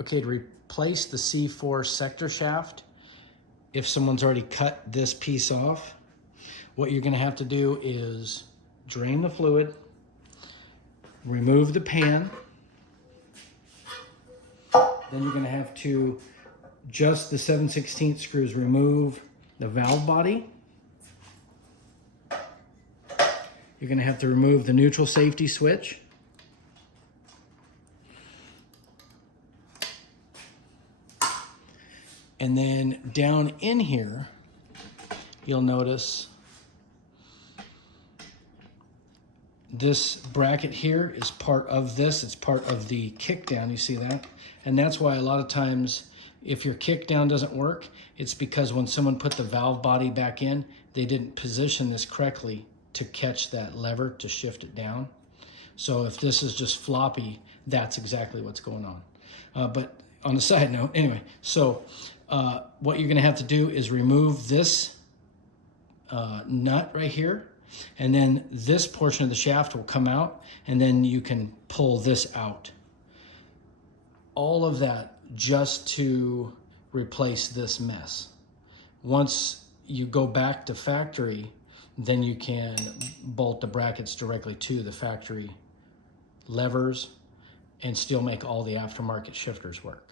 Okay, to replace the C4 sector shaft, if someone's already cut this piece off, what you're gonna have to do is drain the fluid, remove the pan, then you're gonna have to just the 7/16 screws, remove the valve body. You're gonna have to remove the neutral safety switch. And then down in here, you'll notice this bracket here is part of this. It's part of the kick down, you see that? And that's why a lot of times, if your kick down doesn't work, it's because when someone put the valve body back in, they didn't position this correctly to catch that lever to shift it down. So if this is just floppy, that's exactly what's going on. But on a side note, anyway, so what you're gonna have to do is remove this nut right here, and then this portion of the shaft will come out, and then you can pull this out. All of that just to replace this mess. Once you go back to factory, then you can bolt the brackets directly to the factory levers and still make all the aftermarket shifters work.